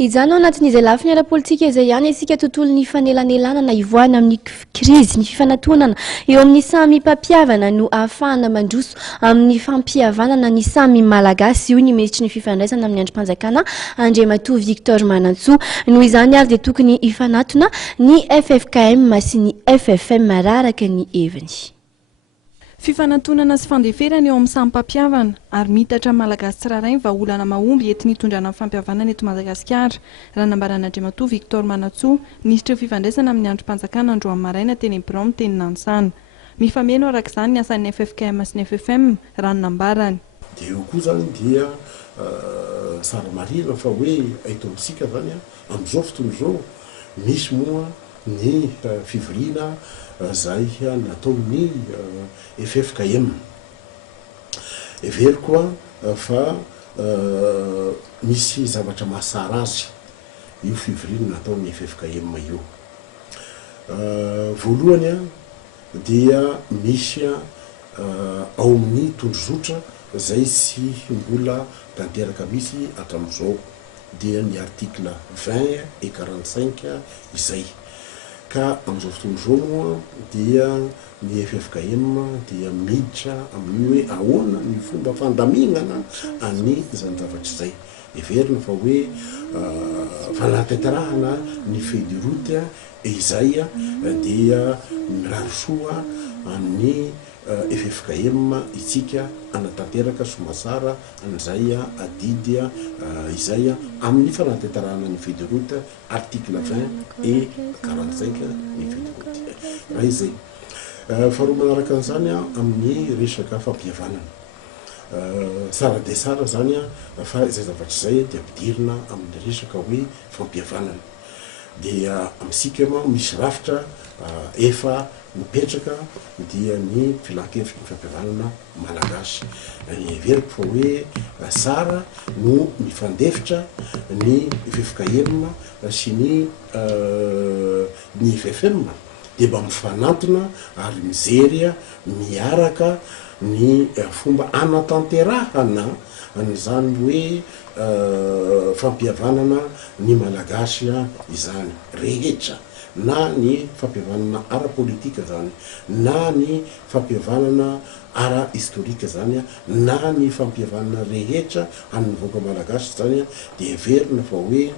Ijano anatin'izay lafiny ara-politika izay ihany isika tontolon'ny fanelanelana ivoana amin'ny krizy ny fifanantonana eo amin'ny samy mpampiavana no ahafahana mandroso amin'ny fampihavanana ny samy malagasy io ny mesitry ny fifandraisana amin'ny andrim-panjakana Andriamatoa Victor Manantsoa noho izany ary dia tokony hifanatona ny FFKM sy ny FFM mararaka ny heviny. Fifanantonana sy fandeferana eo amin'ny samy mpampiavana ary mitatra malagasy tsirairay vahaolana mahomby entin'ny hitondrana amin'ny fampihavanana eto Madagasikara. Raha nambaran'Andriamatoa Victor Manantsoa, ministra fifandraisana amin'ny andrim-panjakana androany maraina teny Hebron teny Nanisana. Mifameno araka izany ny asan'ny FFKM sy ny FFM raha nambarany. Dia eo koa zany dia tsara marina fa hoe eto amintsika zany amin'izao fotoana izao misy moa ny fivoriana zay nataon'ny FFKM. Every koa fa misy zavatra mahasara azy io fivoriana nataon'ny FFKM io. Voalohany dia misy ao amin'ny tondrozotra zay sy mbola tanteraka misy hatramin'izao dia ny article 20 et 45 izay. Ka amin'izao fotoana izao moa dia ny FFKM dia miditra amin'ny hoe ahoana ny fomba fandaminana any zany zavatra izay. Everina fa hoe fanatanterahana ny feuille de route izay dia mirarosoa amin'ny FFKM itsika anatanteraka somasara an'izay adidy izay amin'ny fanatanterahana ny feuille de route article 20 et 45 ny feuille de route. Raha izay faharoa manaraka an'izany amin'ny resaka fampihavanana. Tsara dia tsara zany fa izay zavatra izay dia ampidirina amin'ny resaka hoe fampihavanana. Dia amintsika moa misy rafitra efa mipetraka dia ny filan-kevitry ny fampihavanana malagasy. Everiko fa hoe tsara no mifandefitra ny FFKM sy ny FFM dia mba mifanantona ary mijery miaraka ny fomba anatanterahana an'izany hoe fampihavanana ny malagasy izany rehetra, na ny fampihavanana ara-politika zany, na ny fampihavanana ara-historika zany, na ny fampihavanana rehetra amin'ny vahoaka malagasy zany. Dia everina fa hoe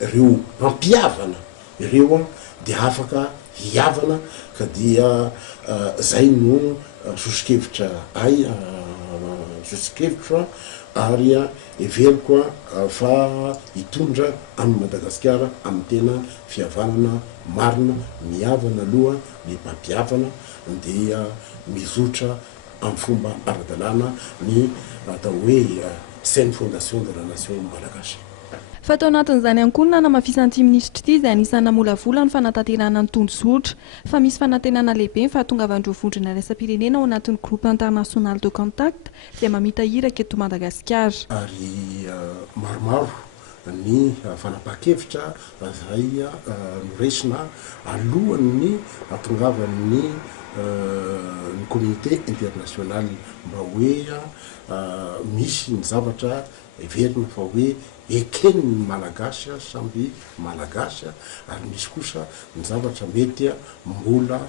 ireo mpampihavana ireo dia afaka hiavana ka dia zay no sosikevitra sosikevitra ary everiko fa hitondra amin'ny Madagasikara amin'ny tena fihavanana marina mihavana aloha ny mpampihavana dia mizotra amin'ny fomba ara-dalàna ny atao hoe saine fondation de la nation malagasy. Fa tao anatin'izany ihany koa ny nanamafisan'ity minisitra ity izay anisany namolavola ny fanatanterahana ny tondrozotra fa misy fanantenana lehibe ny fahatongavandreo vondrona raisam-pirenena ao anatin'ny groupe international de contact izay mamita hiraka eto Madagasikara. Ary maromaro ny fanapaha-kevitra zay noresina alohan'ny hatongavan'ny ny communauté internationale mba hoe misy ny zavatra everina fa hoe ekeny ny malagasy samby malagasy ary misy kosa ny zavatra mety mbola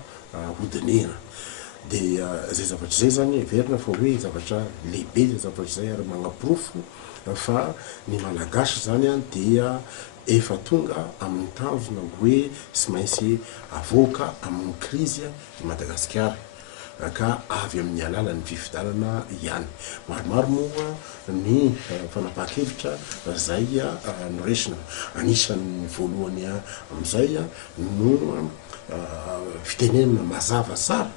hodinena. Dia zay zavatra zay zany everina fa hoe zavatra lehibe zay zavatra zay ary magnaprofo fa ny malagasy zany dia efa tonga amin'ny tanjona hoe sy maintsy avoaka amin'ny krizy i Madagasikara ka avy amin'ny alalan'ny fifidianana ihany. Maromaro moa ny fanapaha-kevitra zay noresina. Anisan'ny voalohany amin'izay no fitenenana mazava tsara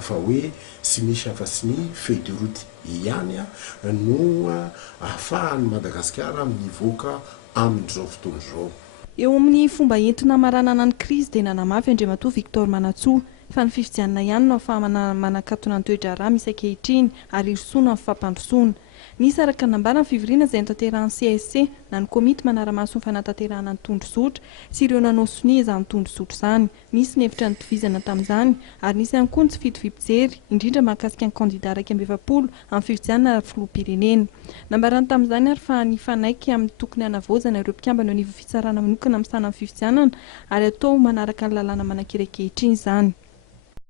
fa hoe sy misy afa-tsy ny feuille de route ihany no ahafahan'ny Madagasikara mivoaka amin'izao fotoana izao. Eo amin'ny fomba entina maranana ny krizy dia nanamafy Andriamatoa Victor Manantsoa fa ny fifidianana ihany no ahafahana manakatona ny toedrarà misy ankehitriny ary hirosona amin'ny fampandrosoana. Nisy araka nambara ny fivoriana izay notanterahany CSC na ny komity manara-maso ny fanatanterahana ny tondrozotra sy ireo nanao sonia izany tondrozotra izany. Nisy ny hevitra nitovizana tamin'izany ary nisy ihany koa ny tsy fidy fipijery indrindra mahakasika ny kandida 120 amin'ny fifidianana filoham-pirenena. Nambarany tamin'izany ary fa nifanaiky amin'ny tokony hanavaozana ireo mpikambana eo anivon'ny fitsarana manokana amin'ny sanan'ny fifidianana ary atao manaraka ny lalàna manankiray ankehitriny izany.